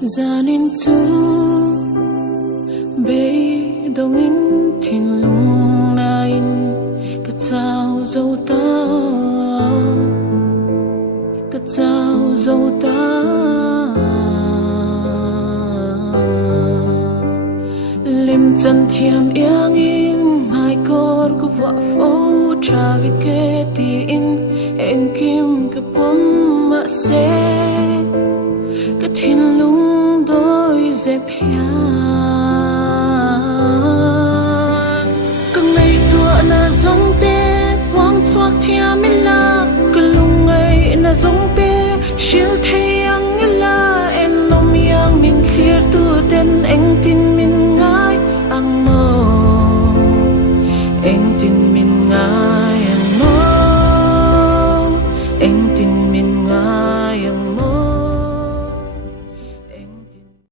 Gia nên chú bê đồng in thiên lung na in cả chào dâu ta cả chào dâu ta lim chân thiam yang in hai cor của vợ phố tra vi kê ti in em kim cái bom mà xe cái thiên lung đôi dẹp hiang cái ngày tua na giống tê quang xoạc thiam mi la cái lung ngày na giống tê siêu thay